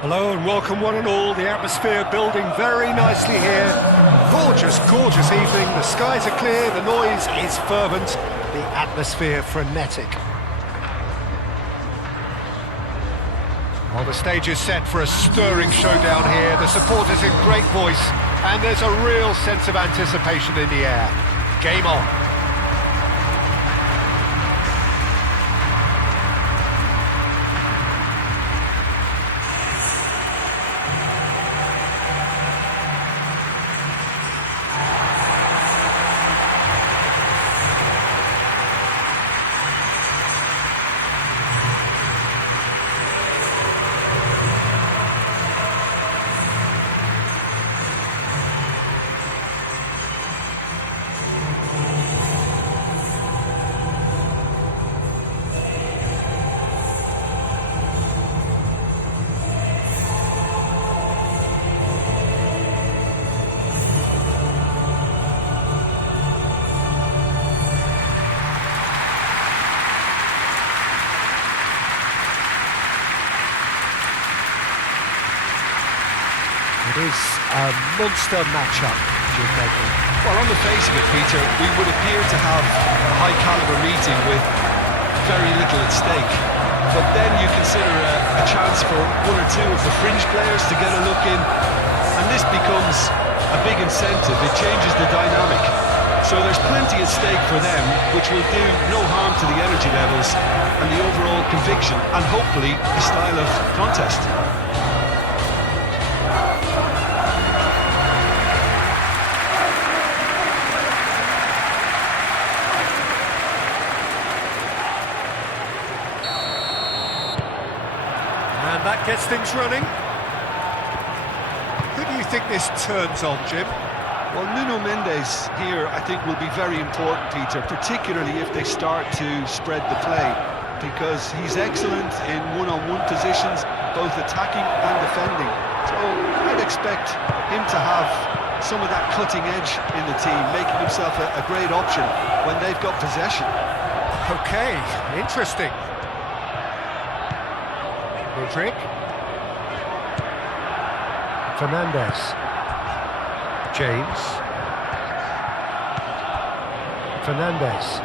Hello and welcome one and all. The atmosphere building very nicely here. Gorgeous, gorgeous evening. The skies are clear, the noise is fervent, the atmosphere frenetic. Well, the stage is set for a stirring showdown here. The supporters in great voice, and there's a real sense of anticipation in the air. Game on. It is a monster matchup, Jim Begley. Well, on the face of it, Peter, we would appear to have a high-caliber meeting with very little at stake. But then you consider a chance for one or two of the fringe players to get a look in, and this becomes a big incentive. It changes the dynamic. So there's plenty at stake for them, which will do no harm to the energy levels and the overall conviction, and hopefully the style of contest. And that gets things running. Who do you think this turns on, Jim? Well, Nuno Mendes here, I think, will be very important, Peter, particularly if they start to spread the play, because he's excellent in one-on-one positions, both attacking and defending. So I'd expect him to have some of that cutting edge in the team, making himself a great option when they've got possession. Okay, interesting. Rodrigue. Fernandes. James. Fernandes.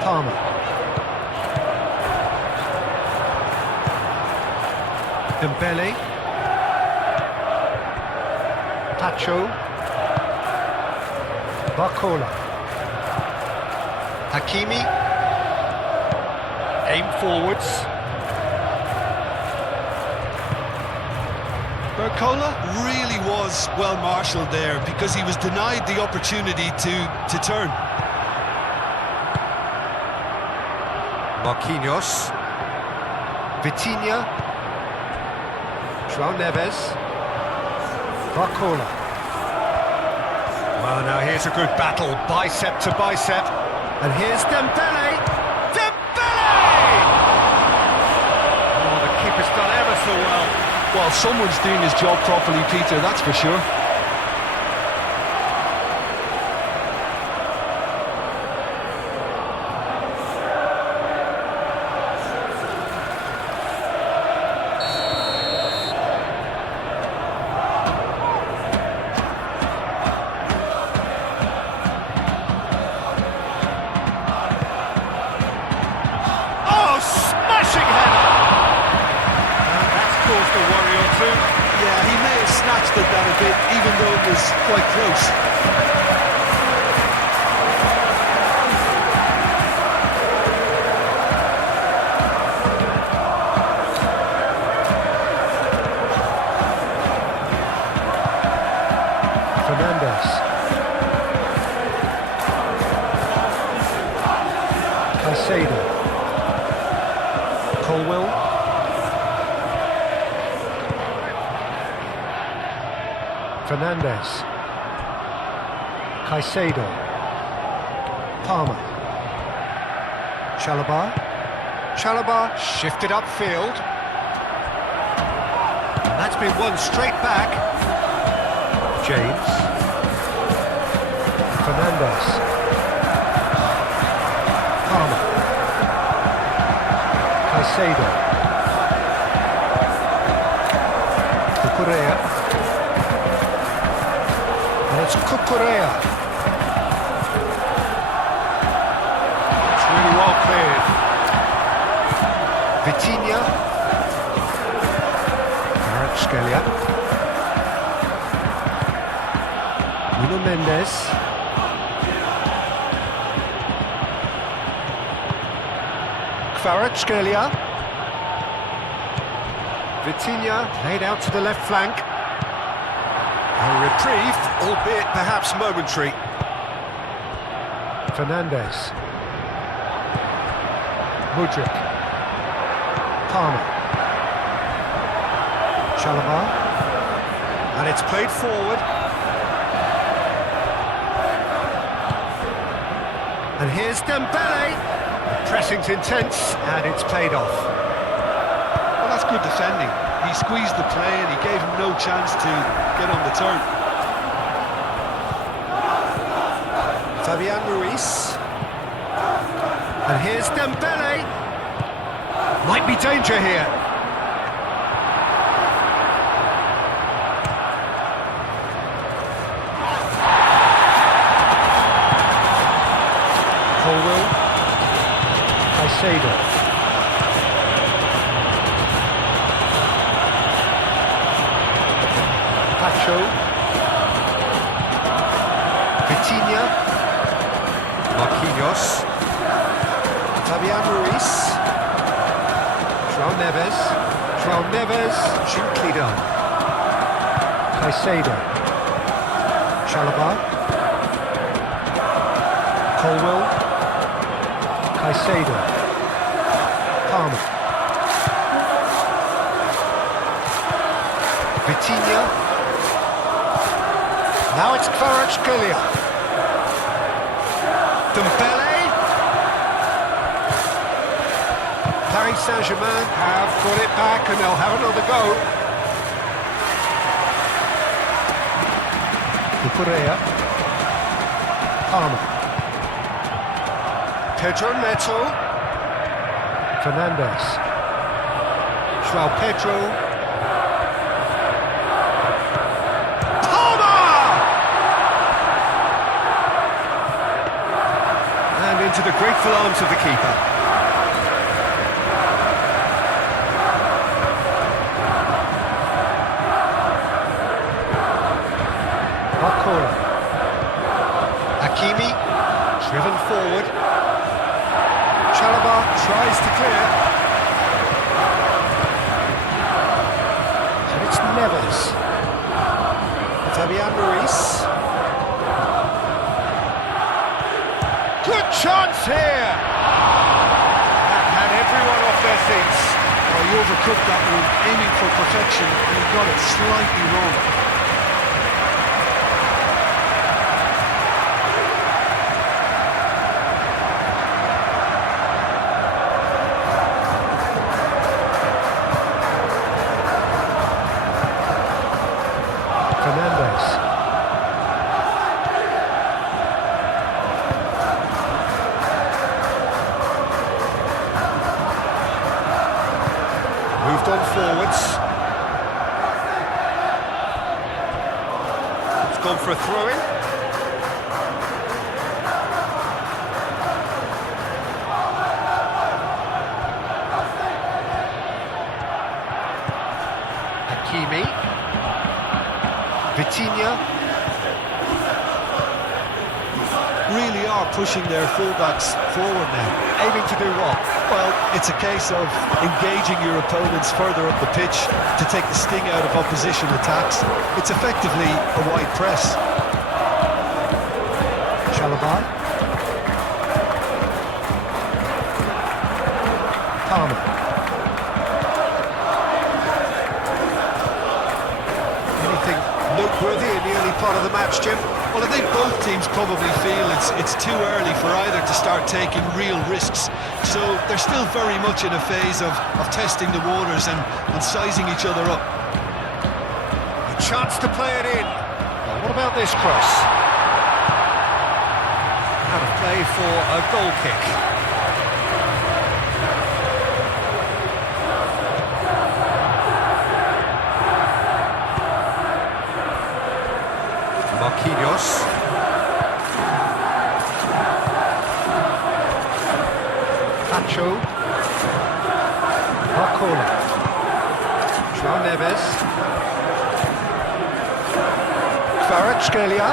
Palmer. Dembele. Pacho. Barcola. Hakimi. Aim forwards. Barcola really was well marshalled there because he was denied the opportunity to turn. Marquinhos. Vitinha. João Neves. Barcola. Well, now here's a good battle, bicep to bicep. And here's Dembele. Dembele! Oh, the keeper's done ever so well. Well, someone's doing his job properly, Peter, that's for sure. Oh, smashing header! And that's caused a worry or two. Yeah, he may have snatched at that a bit, even though it was quite close. Fernandes. Caicedo. Colwell. Fernandes. Caicedo. Palmer. Chalobah. Chalobah shifted upfield. And that's been won straight back. James. Fernandes. Palmer. Caicedo. Cucurella. And it's Cucurella. It's really well cleared. Vitinha. Kvaratskhelia. Nuno Mendes. Kvaratskhelia. Vitinha laid out to the left flank. A reprieve, albeit perhaps momentary. Fernandes. Mudryk. Palmer. Chalobah. And it's played forward. And here's Dembele. The pressing's intense, and it's played off. Well, that's good defending. He squeezed the play and he gave him no chance to get on the turn. Fabian Ruiz. And here's Dembele. Might be danger here. Colwell. Caicedo. Pacho. Vitinha. Marquinhos. Fabian Ruiz. João Neves. João Neves. Gently done. Caicedo. Chalobah. Colwell. Caicedo. Palmer. Vitinha. Now it's Kvaratskhelia. Dembele. Paris Saint-Germain have got it back and they'll have another go. Cucurella. Palmer. Pedro Neto. Fernandes. João Pedro. Into the grateful arms of the keeper. Barcola. Hakimi, driven forward. Chalobah tries to clear. And it's Neves. Fabian Ruiz. Good chance here! That had everyone off their seats. Well, he overcooked that one, aiming for perfection, and he got it slightly wrong. Fernandes. Moved on forwards. It's gone for a throw-in. Hakimi. Vitinha. Really are pushing their fullbacks forward now. Aiming to do what? Well, it's a case of engaging your opponents further up the pitch to take the sting out of opposition attacks. It's effectively a wide press. Chalobah. Palmer. Anything noteworthy in the early part of the match, Jim? Well, I think both teams probably feel it's too early for either to start taking real risks. So they're still very much in a phase of testing the waters and sizing each other up. A chance to play it in. Well, what about this cross? Out of play for a goal kick. Barcola. João Neves. Kvaratskhelia.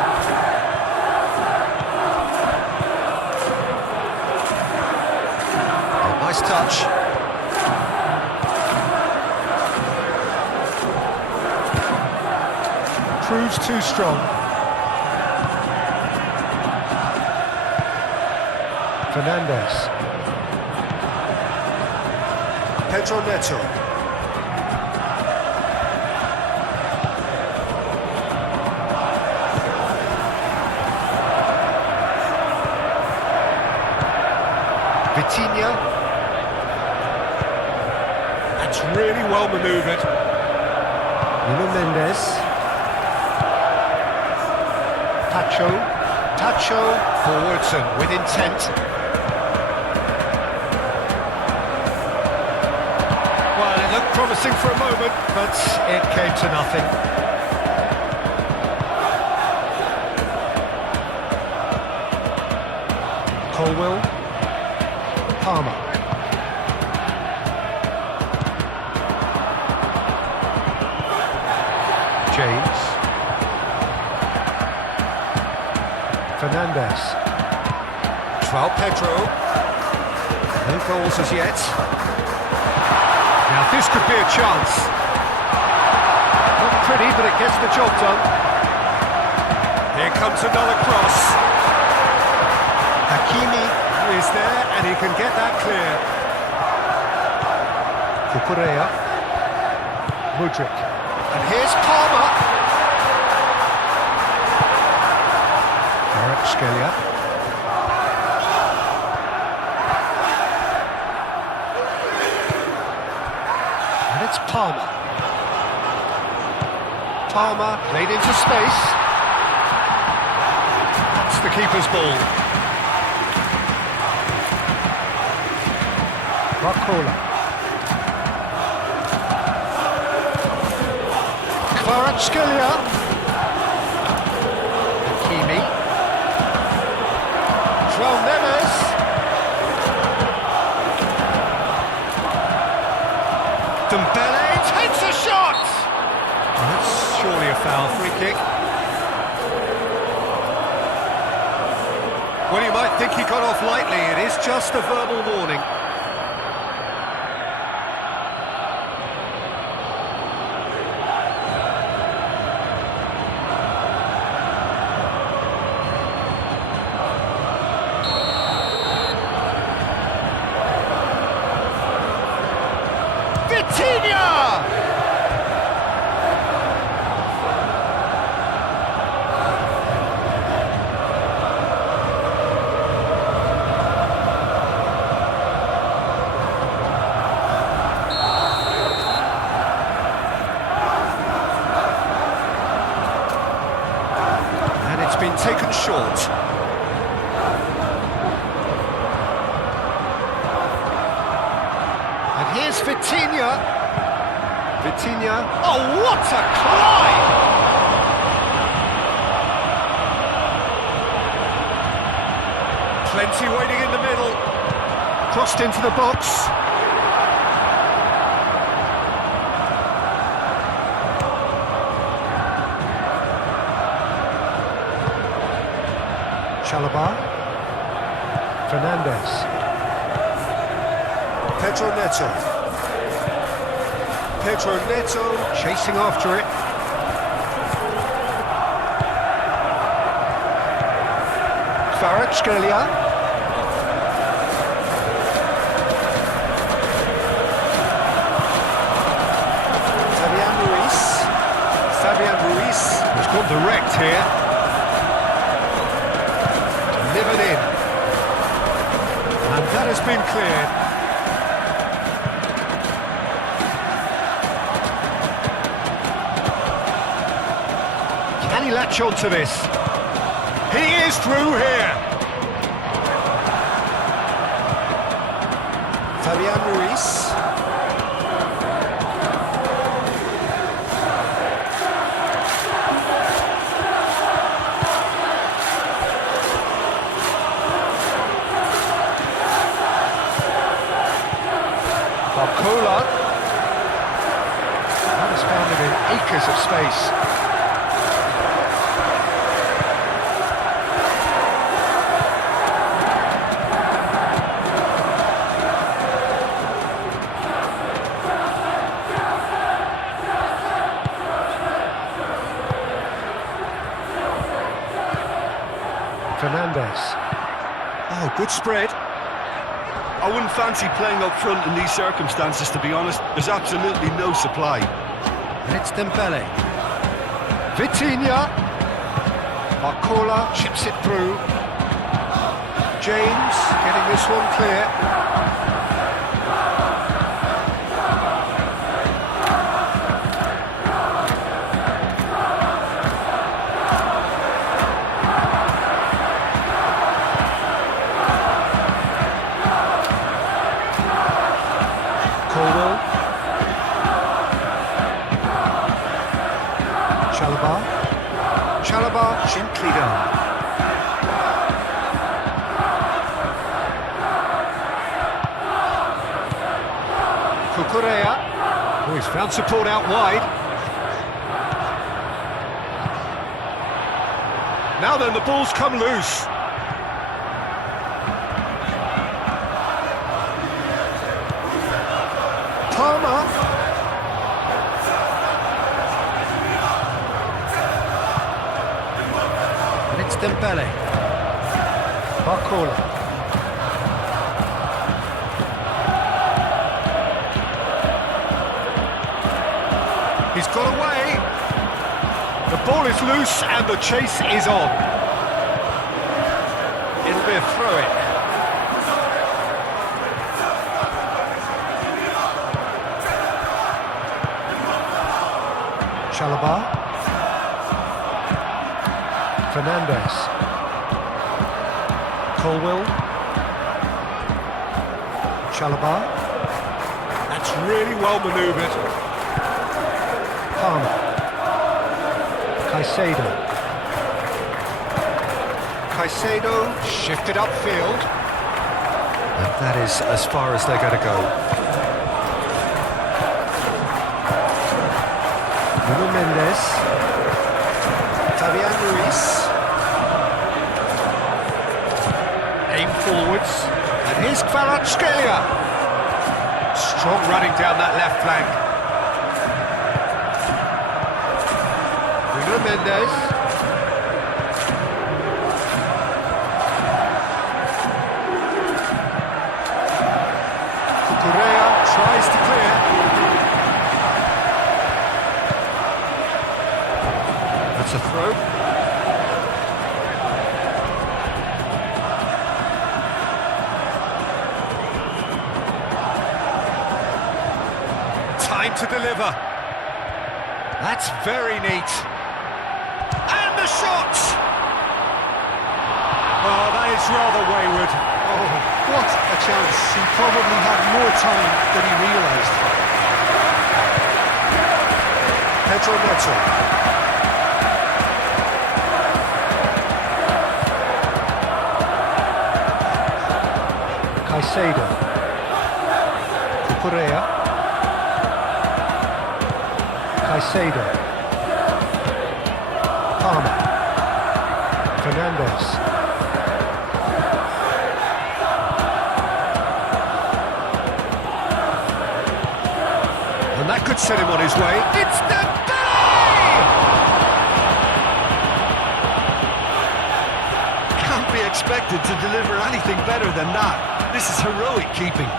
Nice touch. Proves too strong. Fernandes. Pedro Neto. Vitinha. That's really well manoeuvred. Nuno Mendes. Tacho forwards and with intent. Well, it looked promising for a moment, but it came to nothing. Colwell. Palmer. James. Fernandes. João Pedro. No goals as yet. Now this could be a chance. Not pretty, but it gets the job done. Here comes another cross. Hakimi is there and he can get that clear. Cucurella. Mudryk. And here's Palmer. Kvaratskhelia. And it's Palmer. Palmer played into space. That's the keeper's ball. Barcola. Kvaratskhelia. Hakimi. João Neves. Dembele takes a shot! That's surely a foul, free kick. Well, you might think he got off lightly, it is just a verbal warning. Vitinha! And it's been taken short. Here's Vitinha. Vitinha. Oh, what a climb! Plenty waiting in the middle. Crossed into the box. Chalobah. Fernandes. Pedro Neto. Pedro Neto chasing after it. Kvaratskhelia. Fabian Ruiz has gone direct here. Delivered in. And that has been cleared. Can he latch on to this? He is through here. Fabian Ruiz. Barcola. acres of space. Fernandez. Oh, good spread. I wouldn't fancy playing up front in these circumstances, to be honest. There's absolutely no supply. And it's Dembele. Vitinha. Barcola chips it through. James getting this one clear. Chalobah gently down. Cucurella. Oh, he's found support out wide. Now then, the ball's come loose. Palmer. It's Dembele. Barcola. He's got away. The ball is loose and the chase is on. It'll be a throw-in. Chalobah. Fernandez. Colwill. Chalobah. That's really well manoeuvred. Palmer. Caicedo shifted upfield. And that is as far as they're going to go. Nuno Mendes. Fabian Ruiz. Aim forwards, and here's Kvaratskhelia. Strong running down that left flank. Nuno Mendes. Cucurella tries to clear. That's a throw. To deliver. That's very neat. And the shot! Oh, that is rather wayward. Oh, what a chance. He probably had more time than he realised. Pedro Neto. Caicedo. Cucurella. Caicedo. Palmer. Fernandez. And that could set him on his way. It's Dembele! Can't be expected to deliver anything better than that. This is heroic keeping.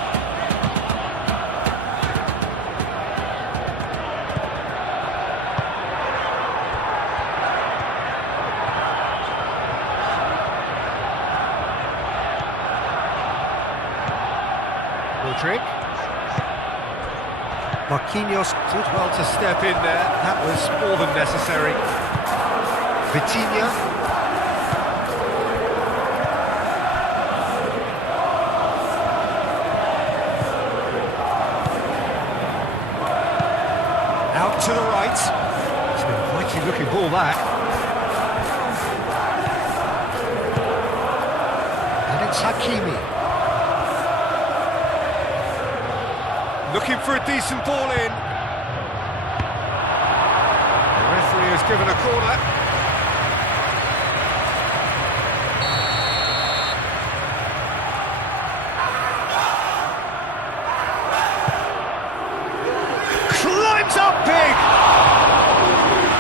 Trick. Marquinhos did well to step in there. That was more than necessary. Vitinha. Out to the right. It's an inviting looking ball, that. And it's Hakimi. Looking for a decent ball in. given a corner. Climbs up big!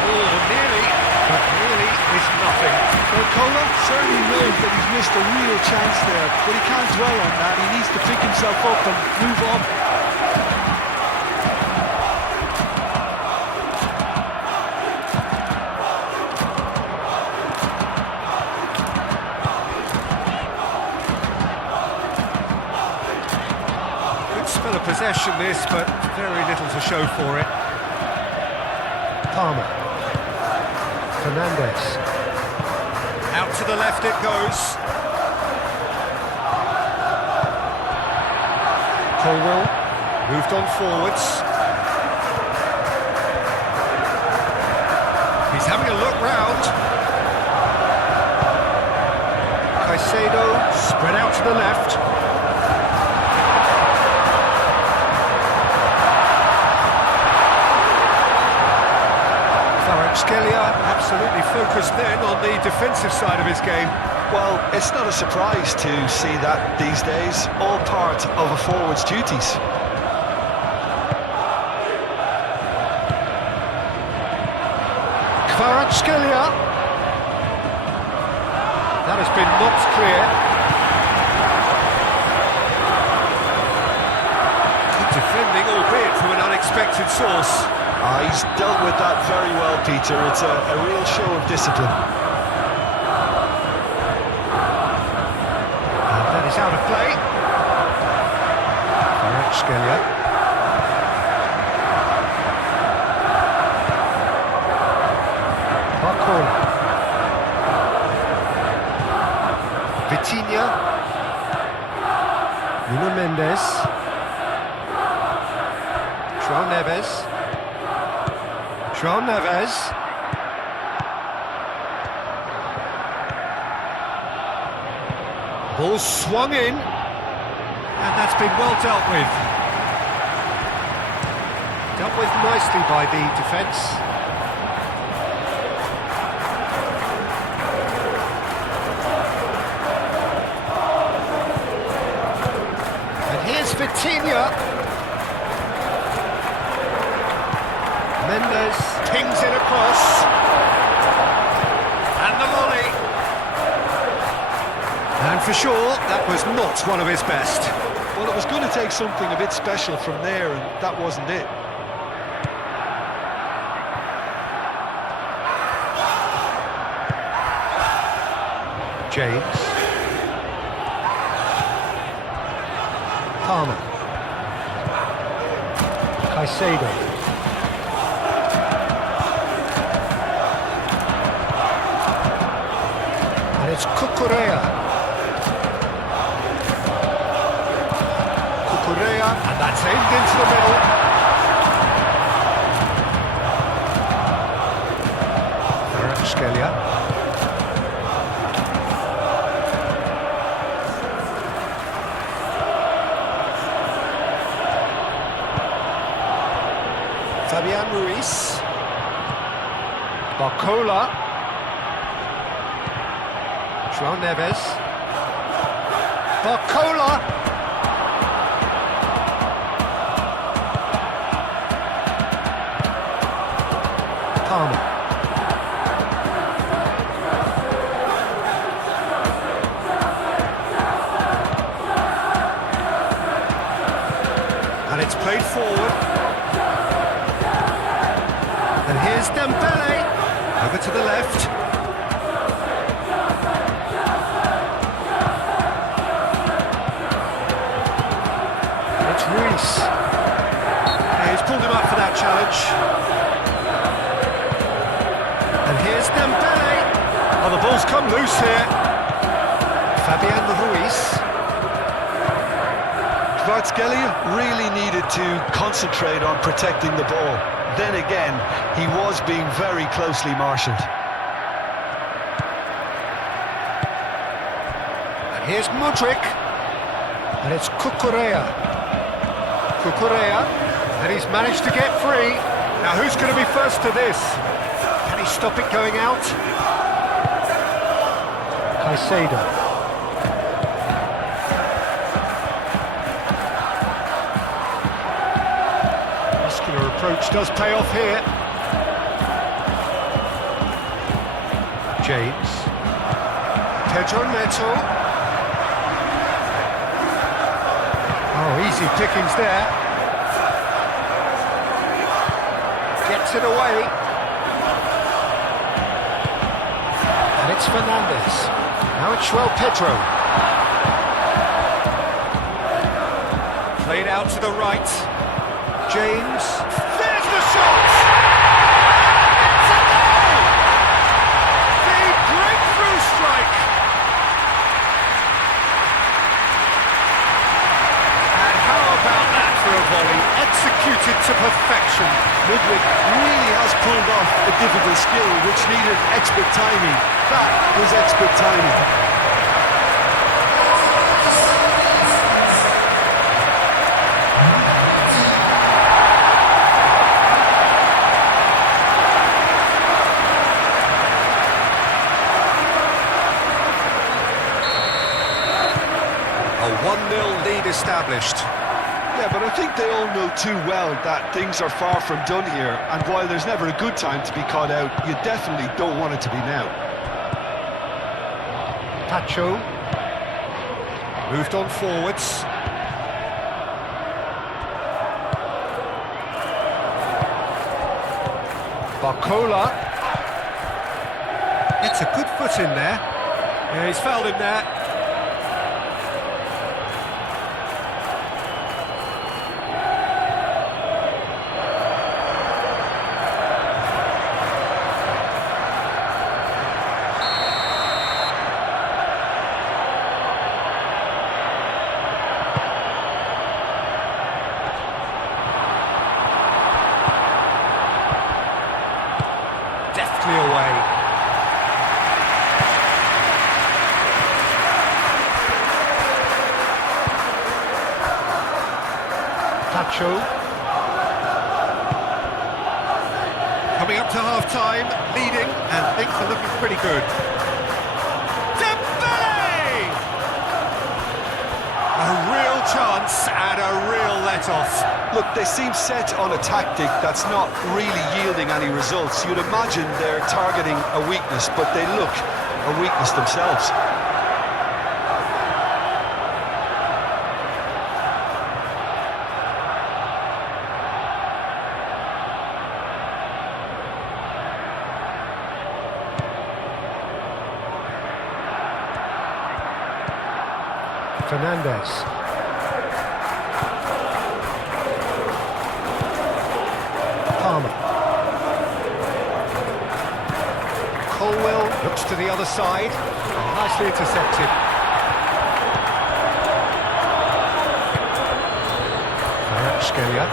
Oh, nearly, but nearly is nothing. Well, Cola certainly knows that he's missed a real chance there, but he can't dwell on that. He needs to pick himself up and move on. Good spell of possession this, but very little to show for it. Palmer. Fernandez. Out to the left it goes. Colwell moved on forwards. He's having a look round. Caicedo spread out to the left. Scalia absolutely focused then on the defensive side of his game. Well, it's not a surprise to see that these days, all part of a forward's duties. Scalia. That has been knocked clear. Good defending, albeit from an unexpected source. He's dealt with that very well, Peter. It's a real show of discipline. And that is out of play. Scalia. Barcola. Vitinha. Nuno Mendes. João Neves. João Neves. Ball swung in, and that's been well dealt with. Dealt with nicely by the defence. And here's Vitinha. Mendes pings it across, and the volley. And for sure, that was not one of his best. Well, it was going to take something a bit special from there, and that wasn't it. James. Palmer. Caicedo. It's Cucurella. Cucurella, and that's aimed into the middle. Scalia. Fabian Ruiz. Barcola. João Neves. Barcola. Palmer. And it's played forward. And here's Dembele. Over to the left. Ruiz. Yeah, he's pulled him up for that challenge. And here's Dembele. Oh, the ball's come loose here. Fabian Ruiz. Kvaratskhelia really needed to concentrate on protecting the ball. Then again, he was being very closely marshalled. And here's Mudryk. And it's Cucurella. Cucurella, and he's managed to get free. Now who's going to be first to this? Can he stop it going out? Caicedo. Muscular approach does pay off here. James. Pedro Neto. Oh, easy pickings there. Gets it away. And it's Fernandes. Now it's Pedro. Played out to the right. James. There's the shot! It's a goal! The breakthrough strike! And how about that for a volley? Executed to perfection. Mudryk really has pulled off a difficult skill which needed expert timing. That was expert timing. A 1-0 lead established. Yeah, but I think they all know too well that things are far from done here, and while there's never a good time to be caught out, you definitely don't want it to be now. Pacho. Moved on forwards. Barcola. It's a good foot in there. Yeah, he's fouled him there. Deftly away. Pacho. Coming up to half-time, leading, and things are looking pretty good. Dembele! A real chance and a real let-off. Look, they seem set on a tactic that's not really yielding any results. You'd imagine they're targeting a weakness, but they look a weakness themselves. Fernandes. Palmer. Colwell looks to the other side. Nicely intercepted. Kvaratskhelia.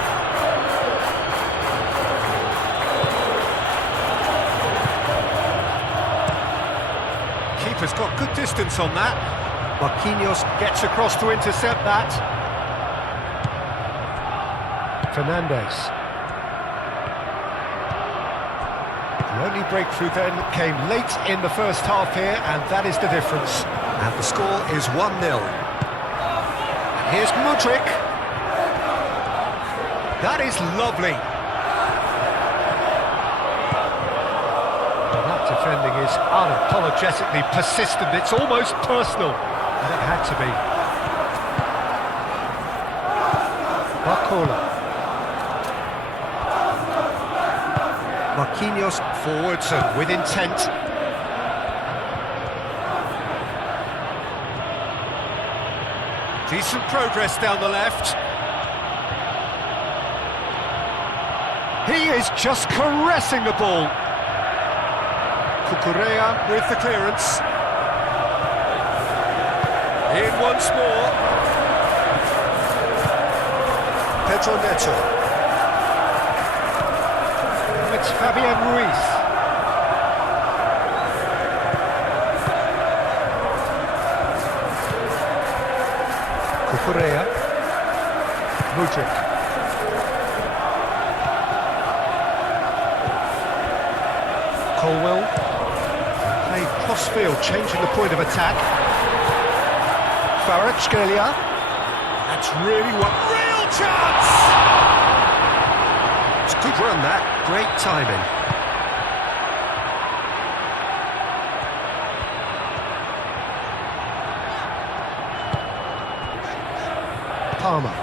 Keeper's got good distance on that. Marquinhos gets across to intercept that. Fernandes. The only breakthrough then came late in the first half here, and that is the difference. And the score is 1-0. Here's Mudryk. That is lovely. Well, that defending is unapologetically persistent. It's almost personal. And it had to be. Barcola. Marquinhos forwards and with intent. Decent progress down the left. He is just caressing the ball. Cucurella with the clearance. In once more. Pedro Neto. It's Fabian Ruiz. Cucurella. Mudryk. Colwell. Played cross-field, changing the point of attack. Kvaratskhelia. That's really what... Real chance! It's a good run, that. Great timing. Palmer.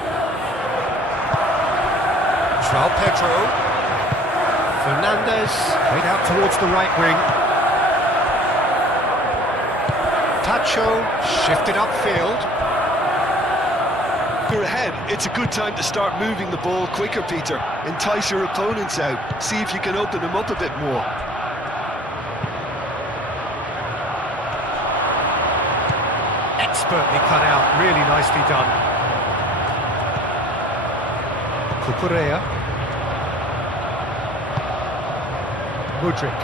João Pedro. Fernandes. Played out towards the right wing. Tacho. Shifted upfield. You're ahead, it's a good time to start moving the ball quicker, Peter. Entice your opponents out. See if you can open them up a bit more. Expertly cut out. Really nicely done. Cucurella. Mudryk.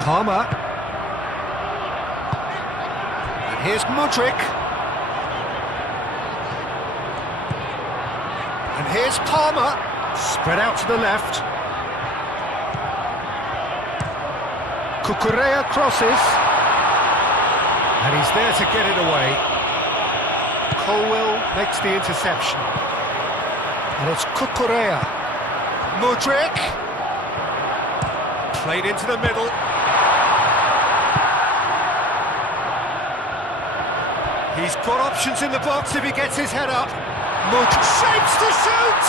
Palmer. And here's Mudryk. And here's Palmer. Spread out to the left. Cucurella crosses. And he's there to get it away. Colwell makes the interception. And it's Cucurella. Mudryk. Played into the middle. He's got options in the box if he gets his head up. Mudryk shapes to shoot!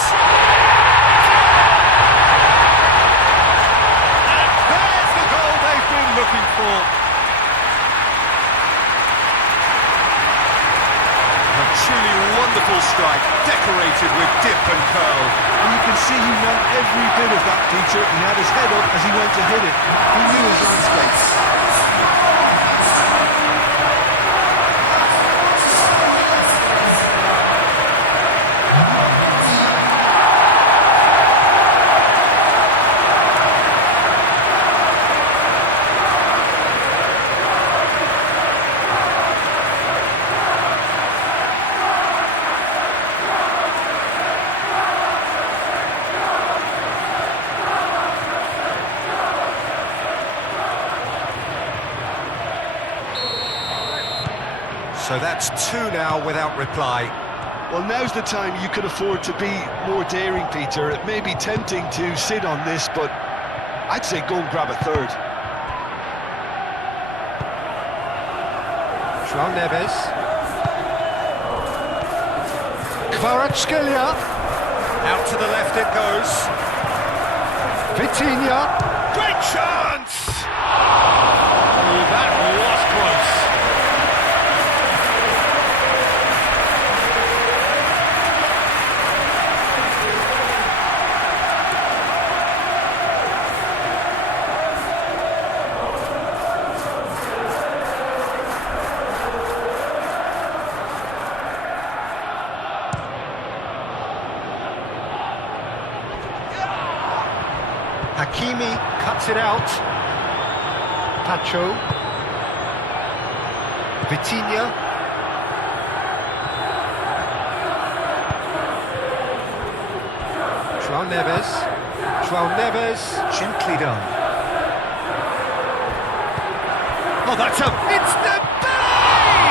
And there's the goal they've been looking for. A truly wonderful strike, decorated with dip and curl. And you can see he meant every bit of that, Peter. He had his head up as he went to hit it. He knew his landscape. So that's two now without reply. Well, now's the time you can afford to be more daring, Peter. It may be tempting to sit on this, but I'd say go and grab a third. João Neves. Kvaratskhelia. Out to the left it goes. Vitinha. Great chance! Oh, that was close. Hakimi cuts it out. Tacho. Vitinha. João Neves. João Neves. Gently done. Oh, that's a... It's the belly!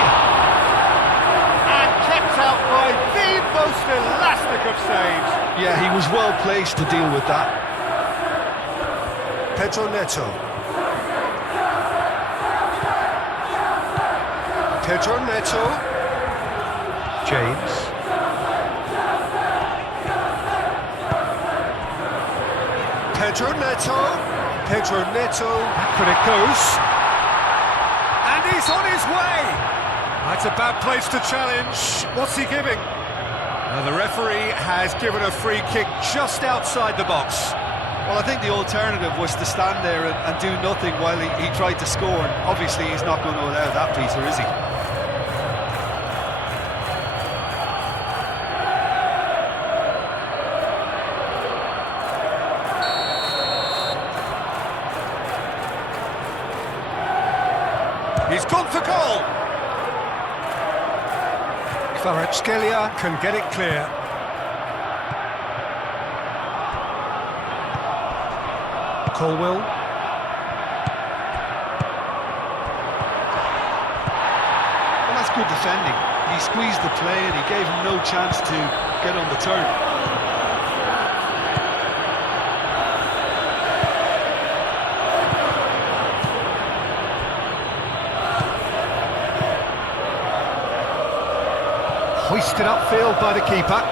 And kept out by the most elastic of saves. Yeah, he was well placed to deal with that. Pedro Neto. Pedro Neto. James. Pedro Neto. Pedro Neto. Back when it goes. And he's on his way. That's a bad place to challenge. What's he giving? Now the referee has given a free kick just outside the box. Well, I think the alternative was to stand there and do nothing while he tried to score. And obviously, he's not going to allow that, Peter, is he? He's gone for goal. Kvaratskhelia can get it clear. Colwill. Well, that's good defending. He squeezed the play and he gave him no chance to get on the turn. Hoisted upfield by the keeper.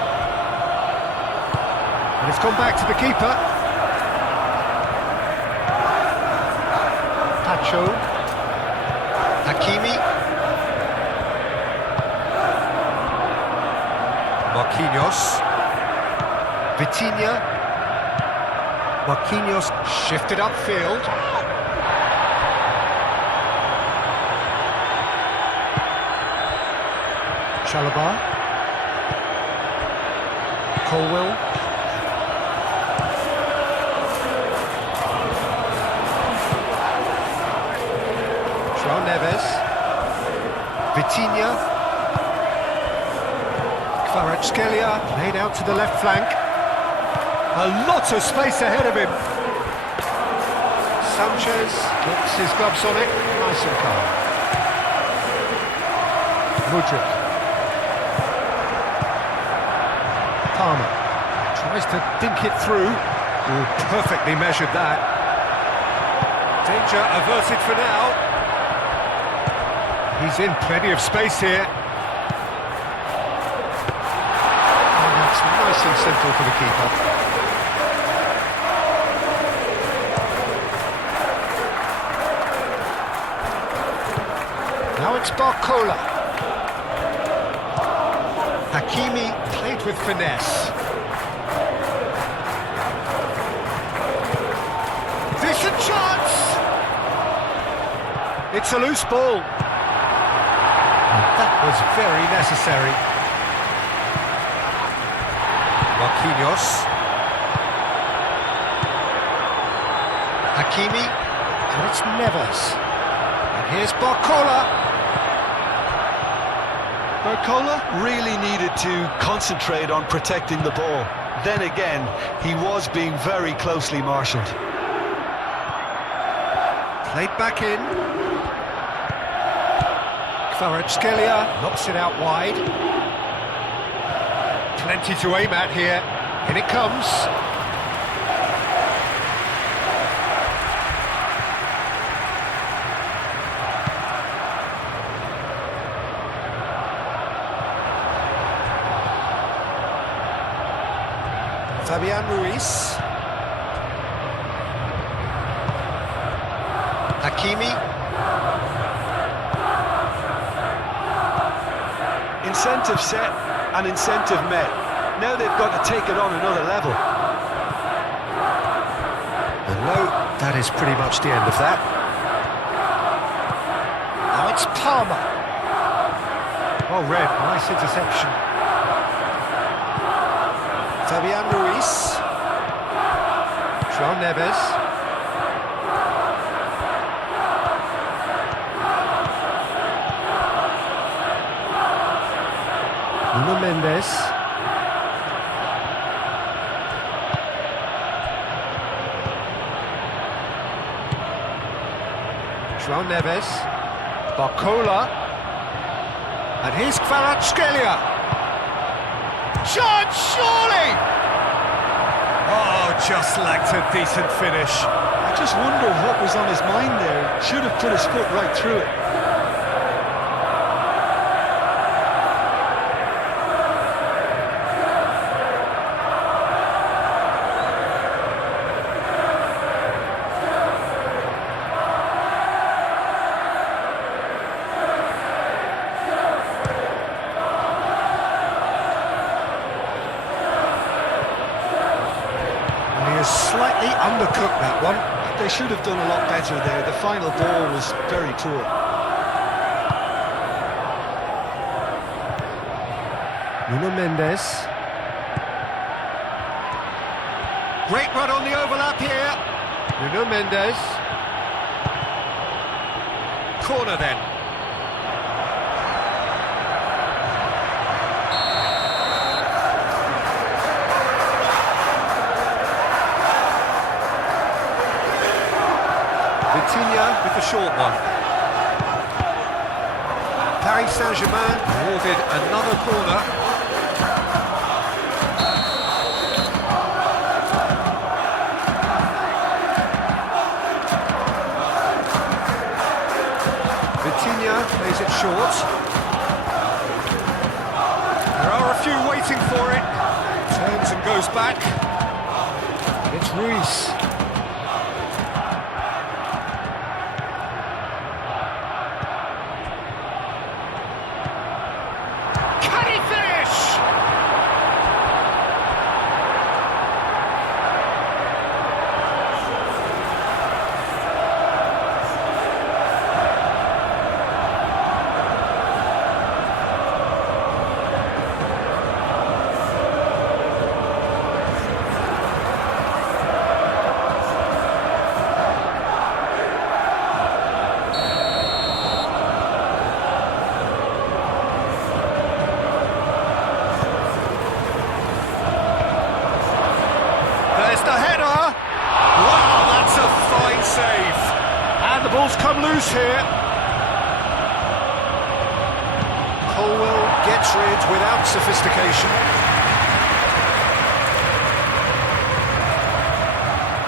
And it's gone back to the keeper. Pacho. Hakimi. Marquinhos. Vitinha. Marquinhos shifted upfield. Chalobah. Colwill. João Neves. Vitinha. Kvaratskhelia laid out to the left flank. A lot of space ahead of him. Sanchez puts his gloves on it, nice and calm. Mudryk. Palmer tries to dink it through. Ooh, perfectly measured that. Danger averted for now. He's in plenty of space here. And that's nice and simple for the keeper. Now it's Barcola. Hakimi played with finesse. Decent chance! It's a loose ball. And that was very necessary. Marquinhos. Hakimi. And it's Neves. And here's Barcola. Barcola really needed to concentrate on protecting the ball. Then again, he was being very closely marshalled. Played back in. Kvaratskhelia knocks it out wide. Plenty to aim at here. In it comes. Fabian Ruiz. Hakimi. Incentive set and incentive met. Now they've got to take it on another level. And no, that is pretty much the end of that. Now it's Palmer. Oh, red, nice interception. Fabian Ruiz. João Neves. Nuno Mendes. João Neves. Barcola. And here's Kvaratskhelia. Chance, surely! Oh, just lacked a decent finish. I just wonder what was on his mind there. Should have put his foot right through it. Slightly undercooked that one. They should have done a lot better there. The final ball was very poor. Nuno Mendes. Great run on the overlap here. Nuno Mendes. Corner then. with the short one. Paris Saint-Germain awarded another corner. Vitinha plays it short. There are a few waiting for it. Turns and goes back. It's Ruiz. Can he finish? There's the header! Wow, that's a fine save! And the ball's come loose here. Colwell gets rid without sophistication.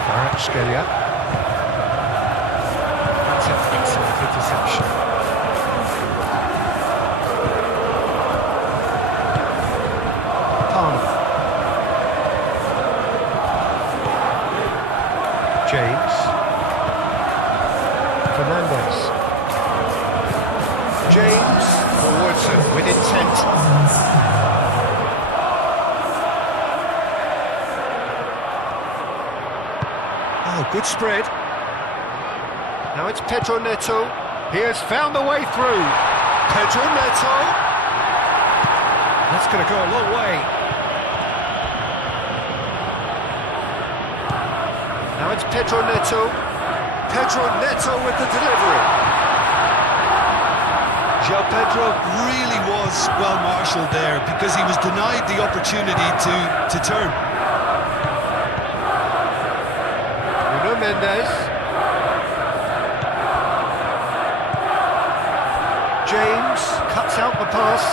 Kvaratskhelia. That's an excellent interception. Palmer. James. Fernandez. James forwards with intent. Oh, good spread. Now it's Pedro Neto. He has found the way through. Pedro Neto. That's going to go a long way. Now it's Pedro Neto. Pedro Neto with the delivery. João Pedro really was well marshalled there because he was denied the opportunity to turn. Nuno Mendes. James cuts out the pass.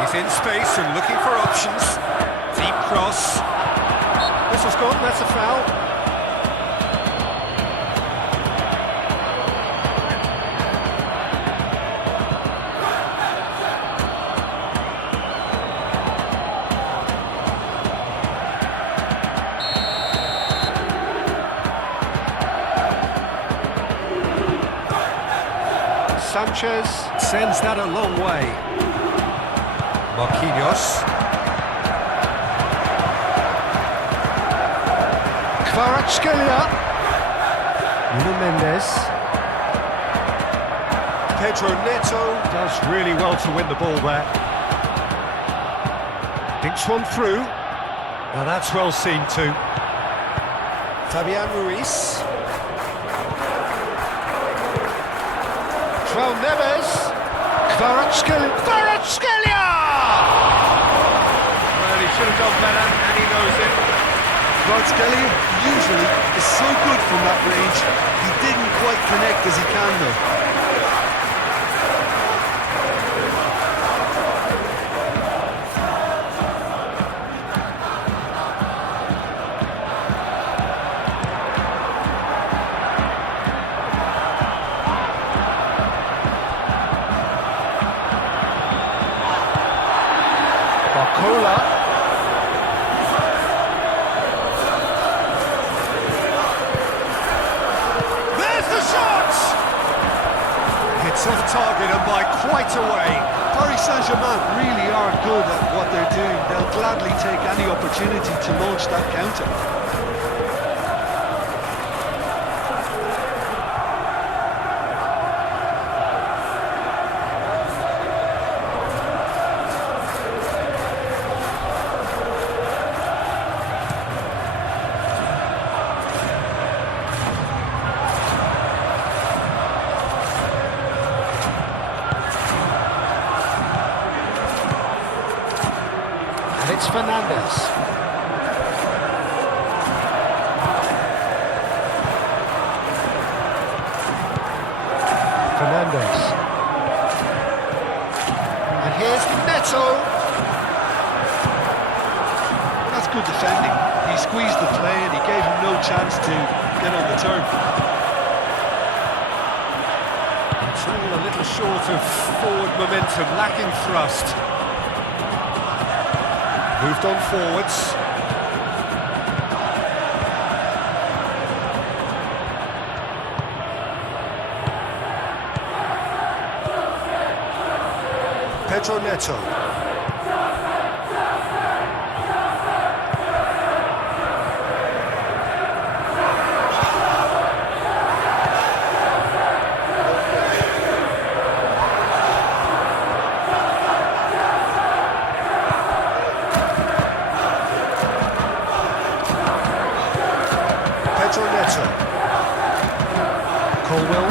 He's in space and looking for options. Deep cross. This has gone, that's a foul. Sanchez sends that a long way. Marquinhos. Kvaratskhelia. Nuno Mendes. Pedro Neto does really well to win the ball there. Dinks one through. Now that's well seen too. Fabian Ruiz. João Neves. Kvaratskhelia! Well, he should have done better, and he knows it. Kvaratskhelia usually is so good from that range. He didn't quite connect as he can though. Barcola. There's the shot! It's off target and by quite a way. Paris Saint-Germain really are good at what they're doing. They'll gladly take any opportunity to launch that counter. it's Fernandes. Fernandes. And here's Neto. Well, that's good defending. He squeezed the play and he gave him no chance to get on the turn. It's all a little short of forward momentum, lacking thrust. Moved on forwards. Pedro Neto. Pedro Neto. Colwell.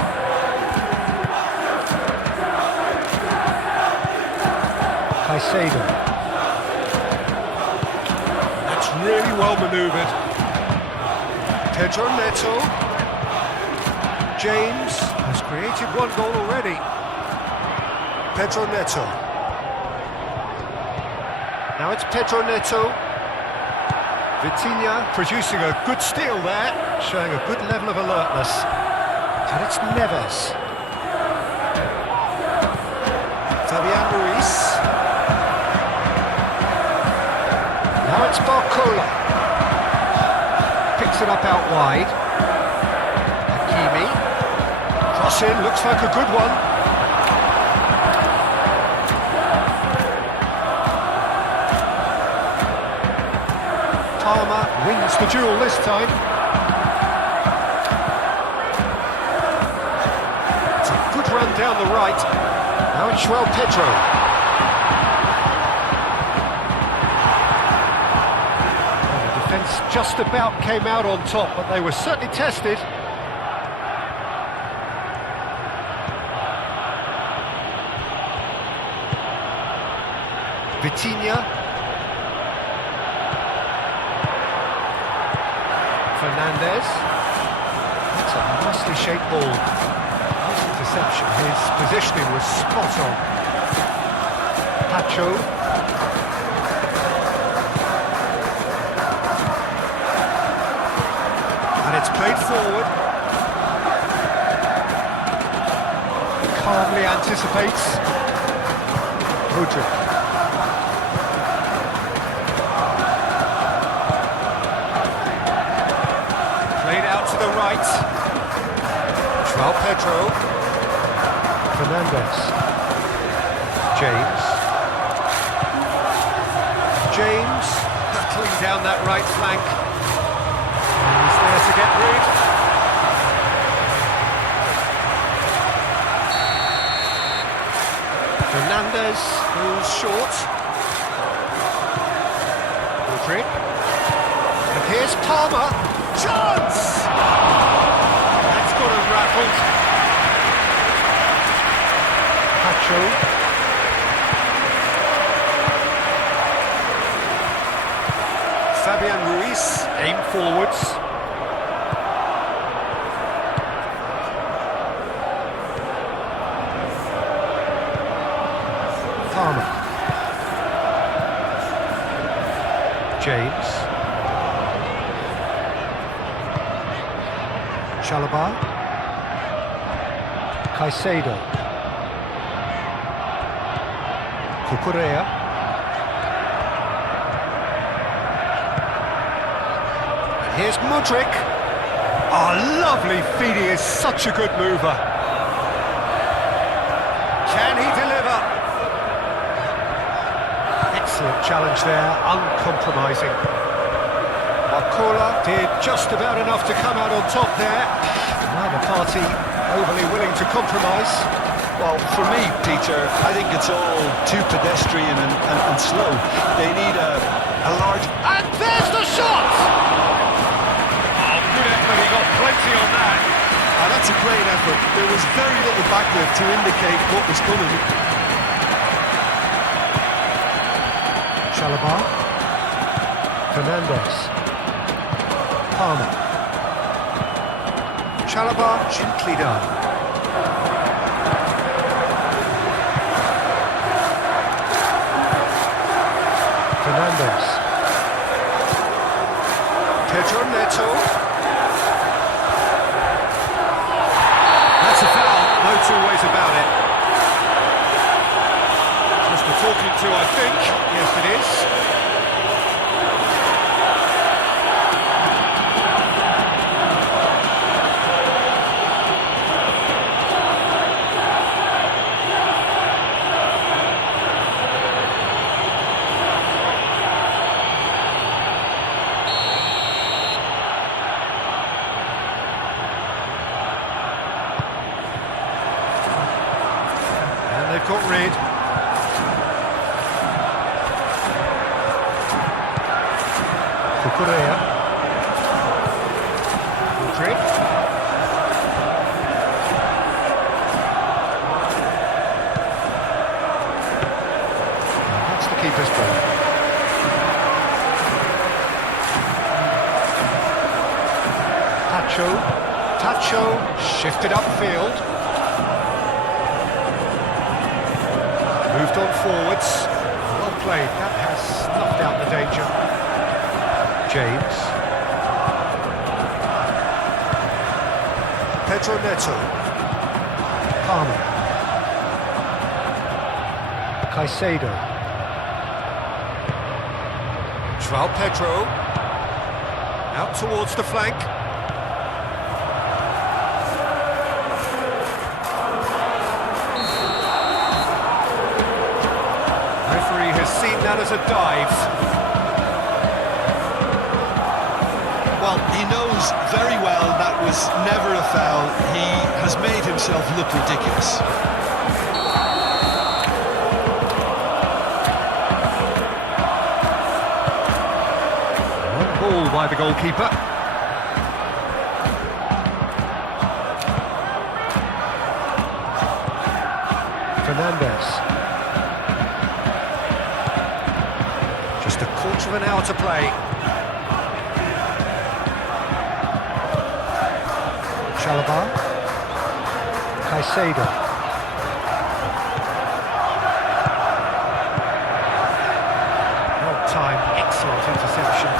Caicedo. That's really well manoeuvred. Pedro Neto. James has created one goal already. Pedro Neto. Now it's Pedro Neto. Vitinha producing a good steal there, showing a good level of alertness. And it's Neves. Fabian Ruiz. Now it's Barcola. Picks it up out wide. Hakimi. Cross in, looks like a good one. Palmer wins the duel this time. It's a good run down the right. Now it's João Pedro. Just about came out on top, but they were certainly tested. Vitinha. Fernandes. That's a nicely shaped ball. Nice interception. His positioning was spot on. Pacho. And it's played forward. Calmly anticipates. Modric. Played out to the right. João Pedro. Fernandes. James. James battling down that right flank. He's there to get rid. Fernandes moves short. Modric. And here's Palmer. Chance! That's got him rattled. Pacho. Fabian Ruiz, aim forwards. Palmer. James. Chalobah. Caicedo. Cucurella. Here's Modric. Oh, lovely feed, he is such a good mover. Can he deliver? Excellent challenge there, uncompromising. Barcola did just about enough to come out on top there. Neither party overly willing to compromise. Well, for me, Peter, I think it's all too pedestrian and slow. They need a large... And there's the shot! Good effort, he got plenty on that. That's a great effort. There was very little backlift to indicate what was coming. Chalobah. Fernandes. Palmer. Chalobah, gently done. Fernandes. Pedro Neto. That's a foul, no two ways about it. Just the talking to, I think. Yes, it is. They've got rid. Cucurella. Mudryk. That's the keeper's ball. Tacho shifted upfield. Moved on forwards. Well played. That has snuffed out the danger. James. Pedro Neto. Palmer. Caicedo. João Pedro. Out towards the flank. Has seen that as a dive. Well, he knows very well that was never a foul. He has made himself look ridiculous. One ball by the goalkeeper. Fernandes. Just a quarter of an hour to play. Chalobah. Caicedo. Well timed, excellent interception.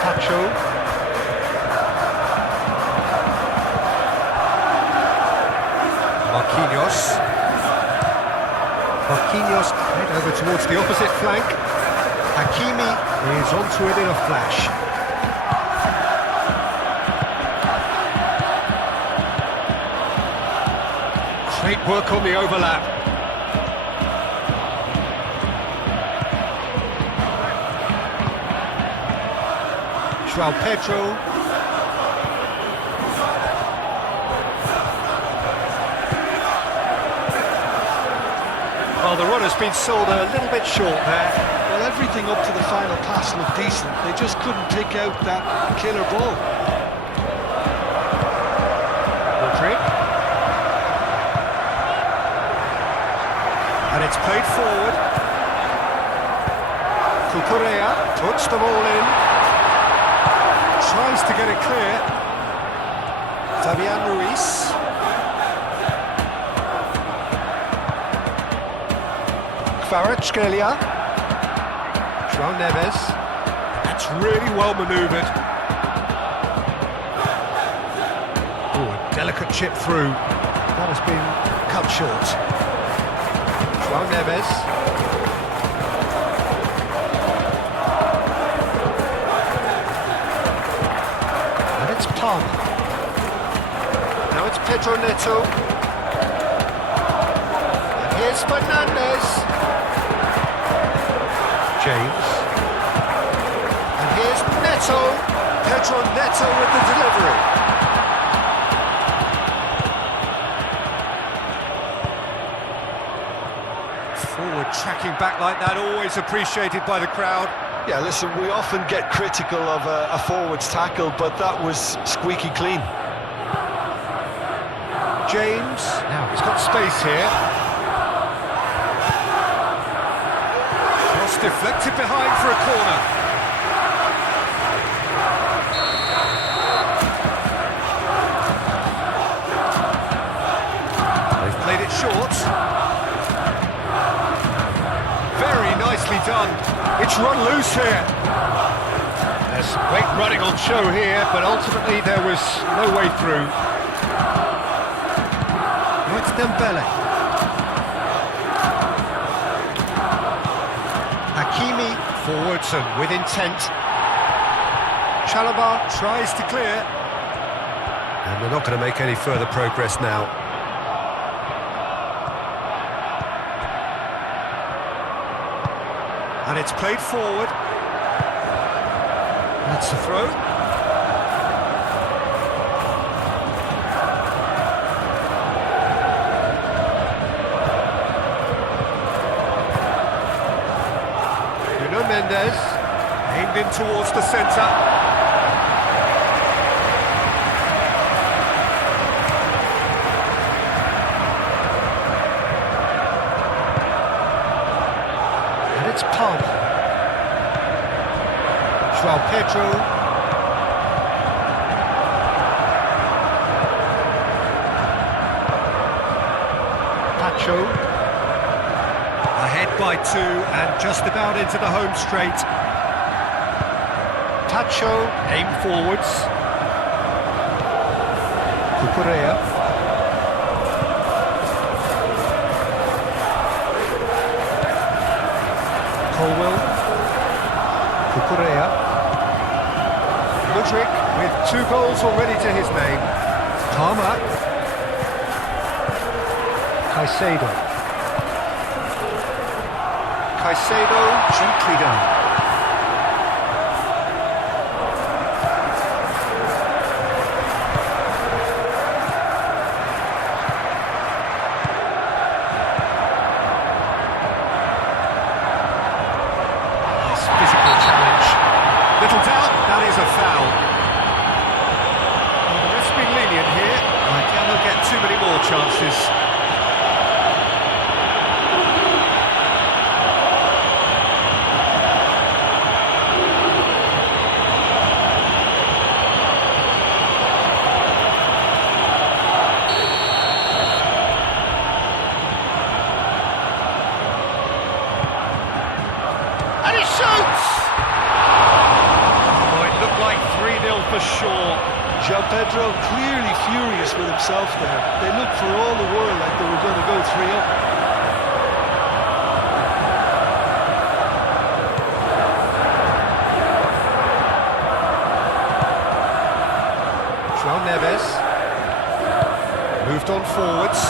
Tacho. Marquinhos head over towards the opposite flank. Hakimi is onto it in a flash. Great work on the overlap. João Pedro. Well, the run has been sold a little bit short there. Well, everything up to the final pass looked decent. They just couldn't take out that killer ball. Mudryk. And it's played forward. Cucurella puts the ball in. Tries to get it clear. Fabian Ruiz. Kvaratskhelia. João Neves. That's really well manoeuvred. Oh, a delicate chip through. That has been cut short. João Neves. And it's Palmer. Now it's Pedro Neto. And here's Fernandes. James. And here's Neto. Pedro Neto with the delivery. Forward tracking back like that, always appreciated by the crowd. Yeah, listen, we often get critical of a forward's tackle, but that was squeaky clean. James. Now he's got space here. Deflected behind for a corner. short. Very nicely done. It's run loose here. There's some great running on show here, but ultimately there was no way through. Now it's Dembele. Hakimi forwards and with intent. Chalobah tries to clear. And they're not going to make any further progress now. And it's played forward. That's a throw. Nuno Mendes, aimed in towards the centre. It's Palmer. João Pedro. Pacho. Ahead by 2 and just about into the home straight. Pacho, aim forwards. Cucurella. Colwell, Cucurella, Mudryk with 2 goals already to his name. Palmer, Caicedo gently done. Little doubt, that is a foul. Well, the ref's been lenient here. I doubt he'll get too many more chances. And he shoots! Like 3-0 for sure. João Pedro clearly furious with himself there. They looked for all the world like they were going to go 3-up. João Neves moved on forwards.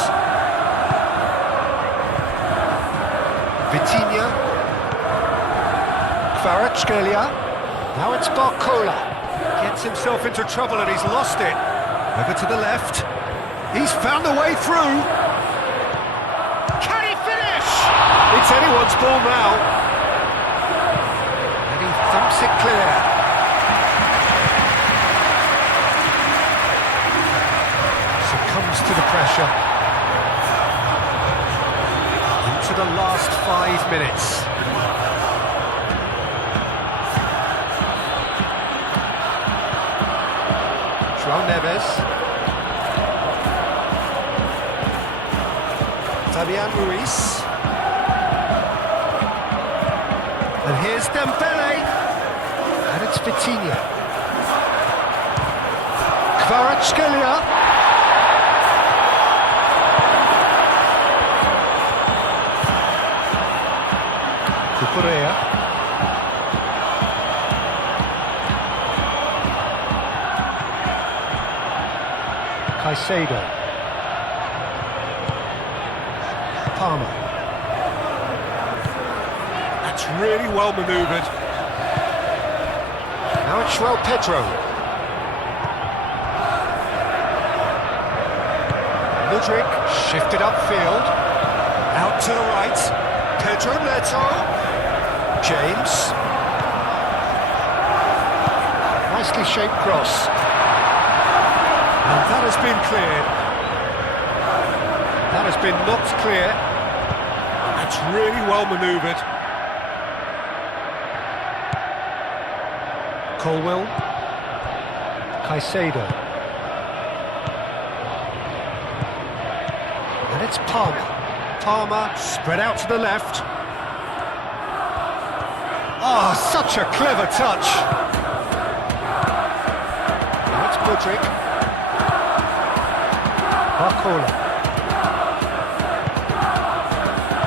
Vitinha, Kvaratskhelia. Now it's Barcola. Gets himself into trouble and he's lost it. Over to the left. He's found a way through. Can he finish? It's anyone's ball now. And he thumps it clear. Succumbs to the pressure. Into the last 5 minutes. João Neves. Fabian Ruiz. And here's Dembele. And it's Vitinha. Kvaratskhelia. Cucurella. Caicedo. Palmer. That's really well manoeuvred. Now it's João Pedro. Mudryk shifted upfield. Out to the right. Pedro Neto. James. Nicely shaped cross. And that has been cleared. That has been knocked clear. That's really well manoeuvred. Colwell. Caicedo. And it's Palmer. Palmer spread out to the left. Oh, such a clever touch. Now it's Mudryk. Barcola.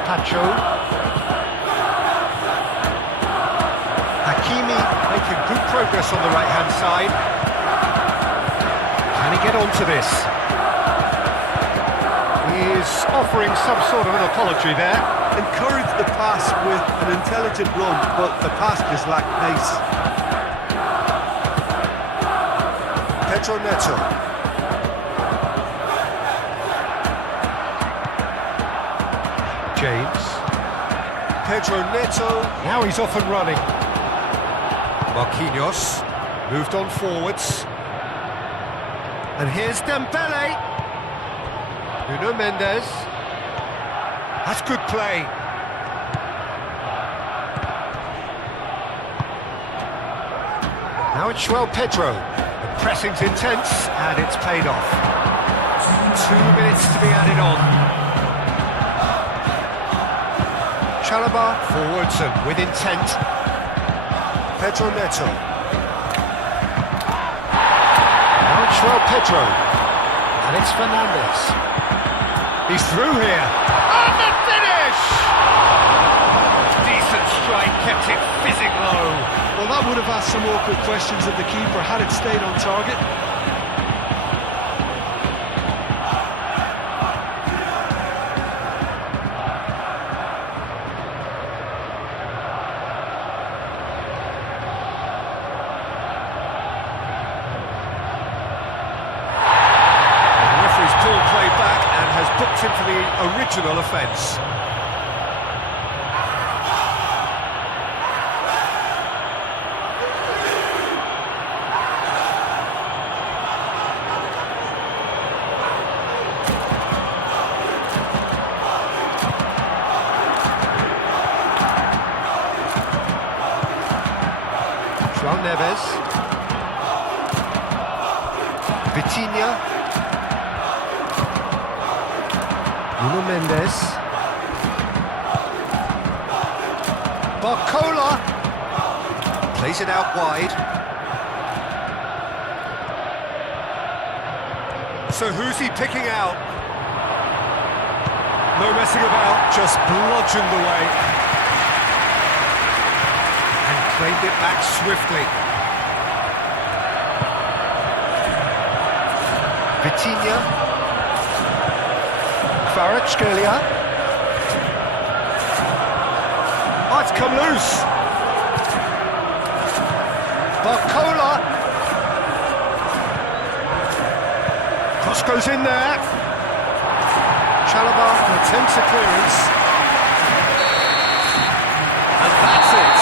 Pacho. Hakimi making good progress on the right-hand side. Can he get onto this? He is offering some sort of an apology there. Encouraged the pass with an intelligent run, but the pass just lacked pace. Pedro Neto. James. Pedro Neto. Now he's off and running. Marquinhos moved on forwards. And here's Dembele. Nuno Mendes. That's good play. Now it's João Pedro. The pressing's intense and it's paid off. 2 minutes to be added on. Chalobah forwards and with intent. Pedro Neto. Now it's João Pedro. And it's Fernandes. He's through here. And the finish! Decent strike, kept it fizzing low. Well, that would have asked some awkward questions of the keeper had it stayed on target. Pulled play back and has booked him for the original offence. João Neves. Vitinha. Nuno Mendes. Barcola plays it out wide. So who's he picking out? No messing about, just bludgeoned away. And claimed it back swiftly. Vitinha. Kvaratskhelia. Oh, it's come loose. Barcola. Cross goes in there. Chalobah attempts a clearance. And that's it.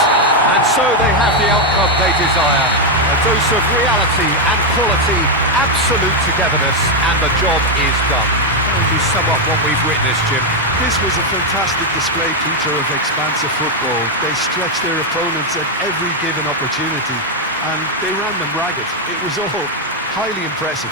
And so they have the outcome they desire. A dose of reality and quality, absolute togetherness, and the job is done. To sum up what we've witnessed, Jim. This was a fantastic display, Peter, of expansive football. They stretched their opponents at every given opportunity and they ran them ragged. It was all highly impressive.